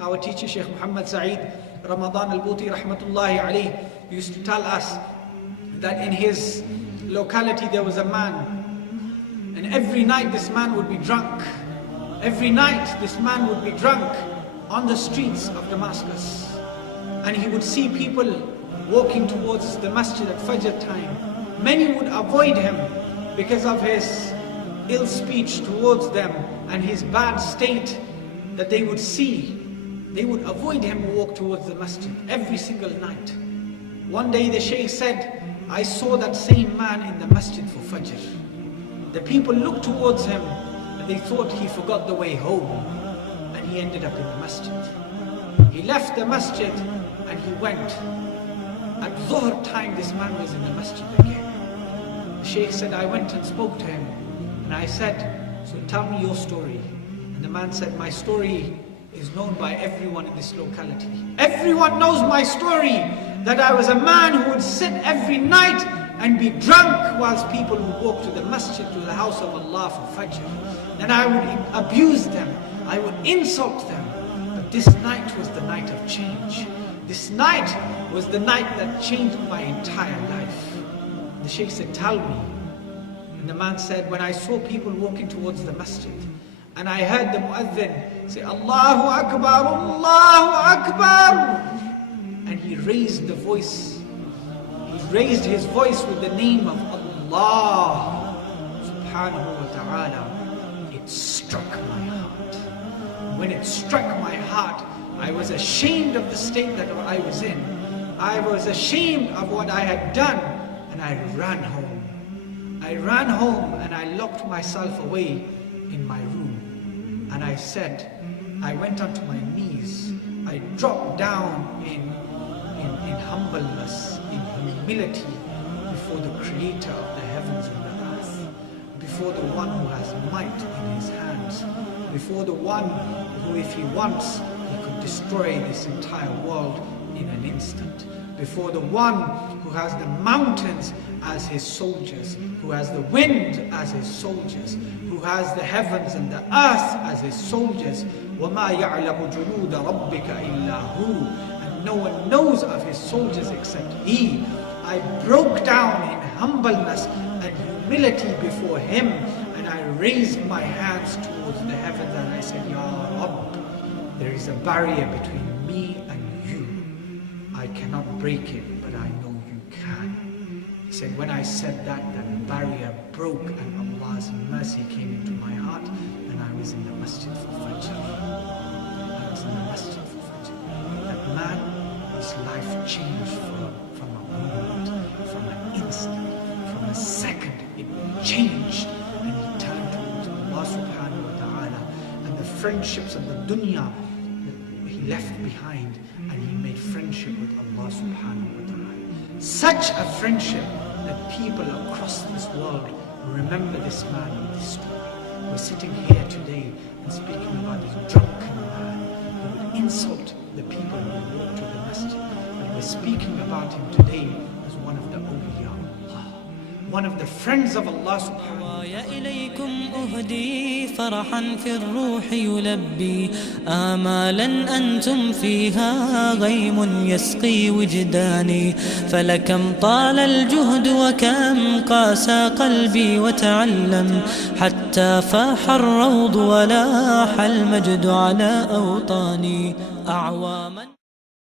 Our teacher Sheikh Muhammad Saeed Ramadan al-Buti rahmatullahi alayh used to tell us that in his locality there was a man, and every night this man would be drunk. Every night this man would be drunk on the streets of Damascus, and he would see people walking towards the masjid at Fajr time. Many would avoid him because of his ill speech towards them and his bad state that they would see. They would avoid him and walk towards the masjid every single night. One day the Shaykh said, I saw that same man in the masjid for Fajr. The people looked towards him and they thought he forgot the way home, and he ended up in the masjid. He left the masjid and he went. At Dhuhr time this man was in the masjid again. The Shaykh said, I went and spoke to him and I said, so tell me your story. And the man said, my story is known by everyone in this locality. Everyone knows my story, that I was a man who would sit every night and be drunk whilst people would walk to the masjid, to the house of Allah for Fajr. Then I would abuse them, I would insult them. But this night was the night of change. This night was the night that changed my entire life. The Shaykh said, tell me. And the man said, when I saw people walking towards the masjid, and I heard the muadhin say, Allahu Akbar, Allahu Akbar. And he raised the voice. He raised his voice with the name of Allah subhanahu wa ta'ala. It struck my heart. When it struck my heart, I was ashamed of the state that I was in. I was ashamed of what I had done, and I ran home. I ran home and I locked myself away in my room. And I said, I went onto my knees. I dropped down in humbleness, in humility before the creator of the heavens and the earth, before the one who has might in his hands, before the one who, if he wants, he could destroy this entire world in an instant, before the one who has the mountains as his soldiers, who has the wind as his soldiers, who has the heavens and the earth as his soldiers. وَمَا يَعْلَمُ جُنُودَ رَبِّكَ إِلَّا هُ. And no one knows of his soldiers except he. I broke down in humbleness and humility before him, and I raised my hands towards the heavens and I said, Ya Rabb, there is a barrier between me and you. I cannot break it, but I know you can. He said, when I said that, that barrier broke and Allah's mercy came into my heart, and I was in the masjid for Fajr. I was in the masjid for Fajr. That man, his life changed from a moment, from an instant, from a second. It changed, and he turned towards Allah subhanahu wa ta'ala, and the friendships of the dunya he left behind, and he made friendship with Allah subhanahu wa ta'ala. Such a friendship that people across this world remember this man and this story. We're sitting here today and speaking about this drunken man who would insult the people who walk to the masjid. And we're speaking about him today as one of the awliya of Allah, one of the friends of Allah subhanahu wa ta'ala. إليكم أهدي فرحا في الروح يلبي آمالا أنتم فيها غيم يسقي وجداني فلكم طال الجهد وكم قاسى قلبي وتعلم حتى فاح الروض ولاح المجد على أوطاني أعواما